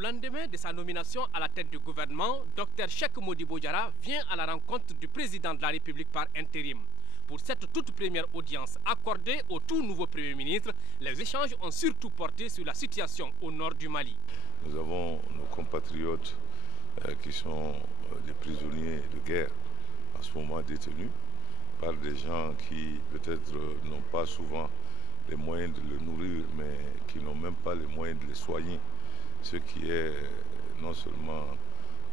Au lendemain de sa nomination à la tête du gouvernement, Dr Cheikh Modibo Diarra vient à la rencontre du président de la République par intérim. Pour cette toute première audience accordée au tout nouveau Premier ministre, les échanges ont surtout porté sur la situation au nord du Mali. Nous avons nos compatriotes qui sont des prisonniers de guerre en ce moment détenus par des gens qui peut-être n'ont pas souvent les moyens de les nourrir, mais qui n'ont même pas les moyens de les soigner. Ce qui est non seulement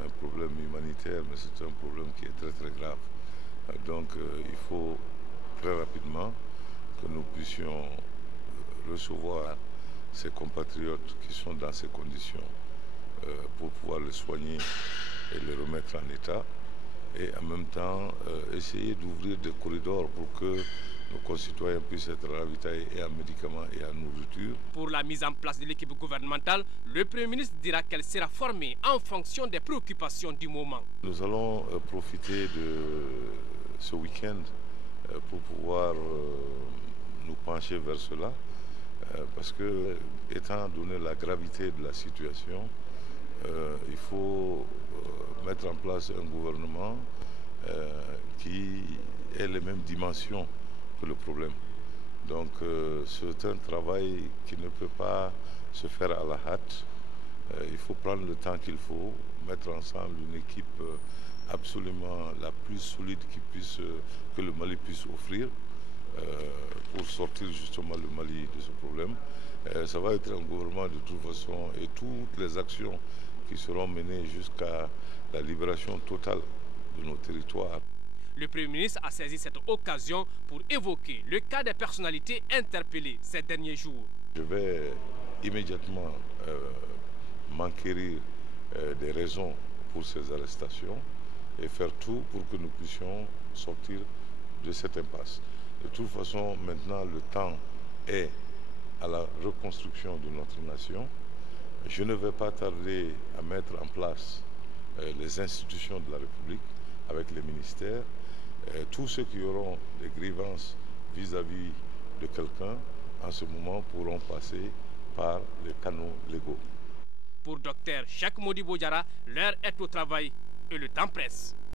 un problème humanitaire, mais c'est un problème qui est très très grave. Donc il faut très rapidement que nous puissions recevoir ces compatriotes qui sont dans ces conditions pour pouvoir les soigner et les remettre en état, et en même temps essayer d'ouvrir des corridors pour que nos concitoyens puissent être ravitaillés et en médicaments et en nourriture. Pour la mise en place de l'équipe gouvernementale, le Premier ministre dira qu'elle sera formée en fonction des préoccupations du moment. Nous allons profiter de ce week-end pour pouvoir nous pencher vers cela, parce que, étant donné la gravité de la situation, il faut mettre en place un gouvernement qui ait les mêmes dimensions que le problème. Donc c'est un travail qui ne peut pas se faire à la hâte. Il faut prendre le temps qu'il faut, mettre ensemble une équipe absolument la plus solide que le Mali puisse offrir pour sortir justement le Mali de ce problème. Ça va être un gouvernement de toute façon, et toutes les actions qui seront menées jusqu'à la libération totale de nos territoires. Le Premier ministre a saisi cette occasion pour évoquer le cas des personnalités interpellées ces derniers jours. Je vais immédiatement m'enquérir des raisons pour ces arrestations et faire tout pour que nous puissions sortir de cette impasse. De toute façon, maintenant, le temps est à la reconstruction de notre nation. Je ne vais pas tarder à mettre en place les institutions de la République avec les ministères. Tous ceux qui auront des grivances vis-à-vis de quelqu'un, en ce moment, pourront passer par les canaux légaux. Pour Dr Cheikh Modibo Diarra, l'heure est au travail et le temps presse.